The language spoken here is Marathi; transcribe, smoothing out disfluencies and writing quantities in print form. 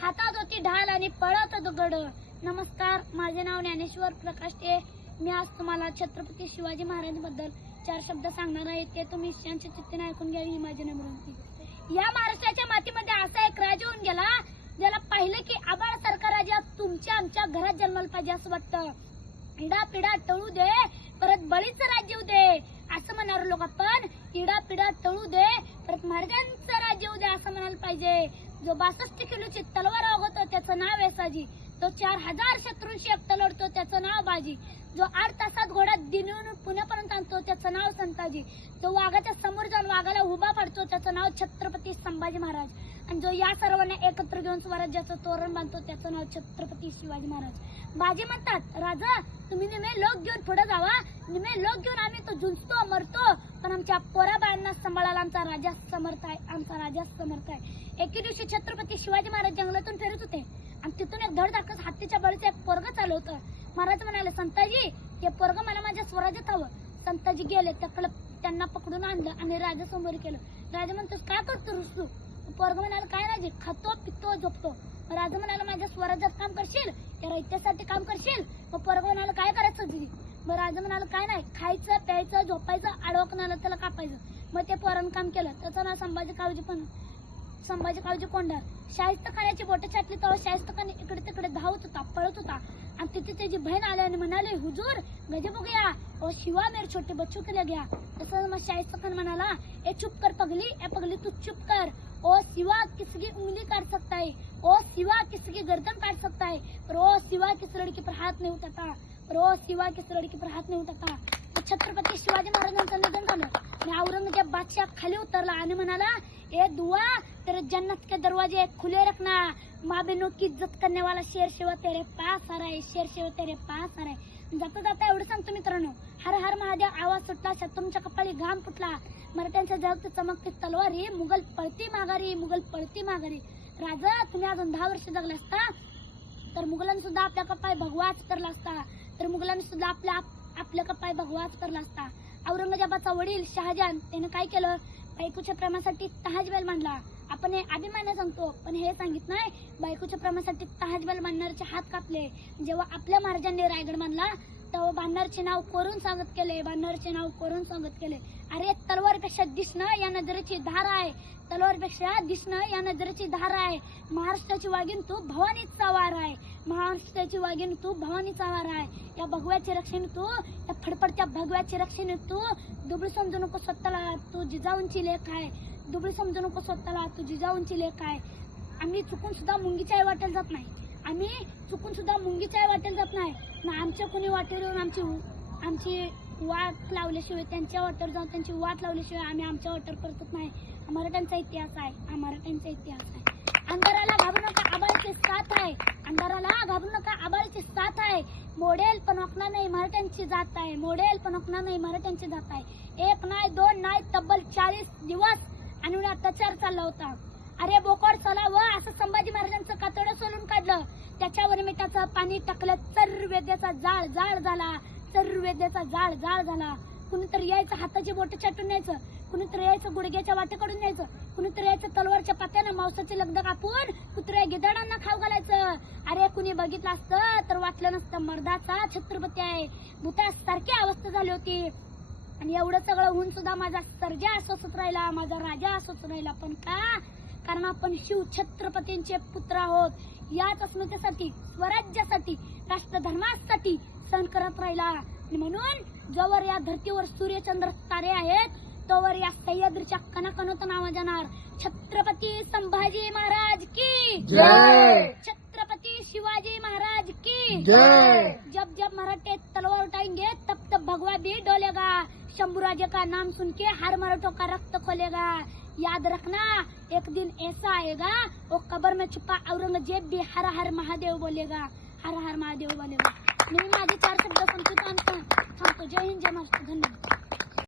हातात होती ढाल आणि पळत दगड. नमस्कार, माझे नाव ज्ञानेश्वर प्रकाश टे. मी आज तुम्हाला छत्रपती शिवाजी महाराजांबद्दल 4 शब्द सांगणार आहे. ते तुम्ही शांत चित्ताने ऐकून घ्यावी ही माझी नम्र विनंती. या महाराष्ट्राच्या मातीमध्ये असा एक राजा होऊन गेला ज्याला पाहिलं की आबाळ सारखा राजा तुमच्या आमच्या घरात जन्माला पाहिजे असं वाटतं. इडा पिडा टळू दे, परत बळीचं राज्य होऊ दे असं म्हणणार लोक. आपण इडा पिडा टळू दे, परत महाराजांचं राज्य होऊ दे असं म्हणायला पाहिजे. जो 62 किलोची तलवार वागवतो त्याचं नाव आहे साजी. तो 4000 शत्रूंशी एकटा लढतो त्याचं नाव बाजी. जो 8 तासात घोडा दिनून पुण्यापर्यंत आणतो त्याचं नाव संताजी. जो वाघाच्या समोर जाऊन वाघाला उभा पाडतो त्याचं नाव छत्रपती संभाजी महाराज. आणि जो या सर्वांना एकत्र घेऊन स्वराज्याचं तोरण बांधतो त्याचं नाव छत्रपती शिवाजी महाराज. बाजी म्हणतात, राजा तुम्ही निमे लोक घेऊन पुढे जावा, निमे लोक घेऊन आम्ही तो झुंजतो मरतो, पण आमच्या पोराबाळांना सांभाळायला आमचा राजा समर्थ आहे, आमचा राजा समर्थ आहे. एके दिवशी छत्रपती शिवाजी महाराज जंगलातून फिरत होते आणि तिथून एक धडधाकट हत्तीच्या बळीचं एक पोरग चालू होतं. महाराज म्हणाले, संताजी हे पोरग मला माझ्या स्वराज्यात हवं. संताजी गेले, त्यांना पकडून आणलं आणि राजासमोर केलं. राजा म्हणतो, काय करतो रुसू? पोरग म्हणाला, काय राजे, खातो पितो झोपतो. राजा म्हणाला, माझ्या स्वराज्यात काम करशील, त्या रैत्यासाठी काम करशील? मग पोरग म्हणाला, काय करायचं तुझी? मग राजा म्हणाला, काय नाही, खायचं प्यायचं झोपायचं, आडवं कोणाला त्याला कापायचं. मग ते पोरानं काम केलं. त्याचं नाव संभाजी काळजी कोंढार. शाहिस्त खाण्याची बोट छाटली तेव्हा शाहिस्त खान इकडे तिकडे धावत होता, पळत होता. आणि तिथे त्याची बहीण आली आणि म्हणाले, हुजूर गजब हो गया, ओ शिवा मेरे छोटे बच्चों के लिए गया. तसं मग शाहिस्त खान म्हणाला, ए चुप कर पगली, ए पगली तू चुप कर. ओ सिवा किसी की उंगली काट सकता है, ओ सिवा किसी की गर्दन काट सकता है, पर ओ सिवा किसी लड़की पर हाथ नहीं उठाता, पर ओ सिवा किसी लड़की पर हाथ नहीं उठाता. छत्रपती शिवाजी महाराजांचं निधन झालं आणि औरंगजेब बादशाह खाली उतरला आणि म्हणाला, ए दुआ तेरे जन्नत के दरवाजे खुले रखना, माँ बहनों की इज्जत करने वाला शेर शिवा तेरे पास आ रहा है, शेर शिवा तेरे पास आ रहा है. जाता जाता एवढं सांगतो मित्रांनो, हर हर महादेव आवाज सुटला, शत्रूंच्या कपाळी घाम फुटला. मराठ्यांच्या जगत चमकती तलवारी, मुघल पळती माघारी, मुघल पळती माघारी. राजा तुम्ही अजून 10 वर्ष जगला असता तर मुघलांनी सुद्धा आपल्या कपाळी भगवाच करला असता, तर मुघलांनी सुद्धा आपल्या कपाळी भगवाच करला असता. औरंगजेबाचा वडील शहाजहान त्याने काय केलं, बायकोच्या प्रेमासाठी ताजमहल मांडला. आपण हे अभिमानाने सांगतो, पण हे सांगित नाही, बायकोच्या प्रेमासाठी ताजमहल बांधणाऱ्याचे हात कापले. जेव्हा आपल्या महाराजांनी रायगड बांधला तेव्हा बांधणारचे नाव कोरून स्वागत केले, बांधणारचे नाव कोरून स्वागत केले. अरे तलवारपेक्षा दिसणं या नजरेची धार आहे, तलवारपेक्षा दिसणं या नजरेची धार आहे. महाराष्ट्राची वाघीण तू भवानीचा वार आहे, महाराष्ट्राची वाघीण तू भवानीचा वार आहे. या भगव्याची रक्षण तू, या फडफडत्या भगव्याची रक्षण तू. दुबळी समजू नको स्वतःला, तू जिजाऊंची लेख आहे. दुबळी समजू नको स्वतःला, तू जिजाऊंची लेख आहे. आम्ही चुकून सुद्धा मुंगीच्या वाटेल जात नाही, आम्ही चुकून सुद्धा मुंगीच्या वाटेल जात नाही ना. आमच्या कुणी वाटेल येऊन आमची वाट लावल्याशिवाय, त्यांच्या वाटेवर जाऊन त्यांची वाट लावल्याशिवाय आम्ही आमच्या वाटेवर परतत नाही. मराठ्यांचा इतिहास आहे, हा मराठ्यांचा इतिहास आहे. अंधाराला घाबरू नका, आबाळाची साथ आहे. अंधाराला घाबरू नका, आबाळाची साथ आहे. मोडेल पण ओकणार नाही, मराठ्यांची जात आहे. मोडेल पण ओकणार नाही, मराठ्यांची जात आहे. 1 नाही 2 नाही, तब्बल 40 दिवस आणि अत्याचार चालला होता. अरे बोकड चलावं असं संभाजी महाराजांचं कातडं सोलून काढलं. त्याच्यावर मिठाचं पाणी टाकलं, सर्ववेद्याचा जाळ जाळ झाला, सर्ववेद्याचा जाळ जाळ झाला. कुणीतरी यायचं हाताची बोट छाटून न्यायचं, कुणीतरी यायचं गुडघ्याच्या वाटेकडून न्यायचं, कुणीतरी यायचं तलवारच्या पात्यानं मांसाचे लगद कापून कुत्र्या गिधाडांना खाऊ घालायचं. अरे कुणी बघितलं असतं तर वाटलं नसतं मर्दाचा छत्रपती आहे. भूतासारखी अवस्था झाली होती. आणि एवढं सगळं होऊन सुद्धा माझा सर्जा अस्वस्थ राहिला, माझा राजा अस्वस्थ राहिला. पण का? कारण आपण शिव छत्रपतींचे पुत्र आहोत. याच अस्मितेसाठी, स्वराज्यासाठी, राष्ट्रधर्मासाठी सण करत राहिला. आणि म्हणून जोवर या धर्तीवर सूर्यचंद्र तारे आहेत तोवर या सह्याद्रीच्या कणाकणात नाव जाणार छत्रपती संभाजी महाराज की जय, छत्रपती शिवाजी महाराज की जय. जब जब मराठे तलवार उठाएंगे तब तब भगवा भी डोलेगा, शंभूराजे का नाम सुन के हर मराठों का रक्त खोलेगा. याद रखना, एक दिन ऐसा आएगा वो कब्र में छुपा औरंगजेब भी हर हर महादेव बोलेगा, हर हर महादेव बोलेगा. मी माझे 4 शब्द संस्कृत सांगतो. जय हिंद, जय महाराष्ट्र. धन्यवाद.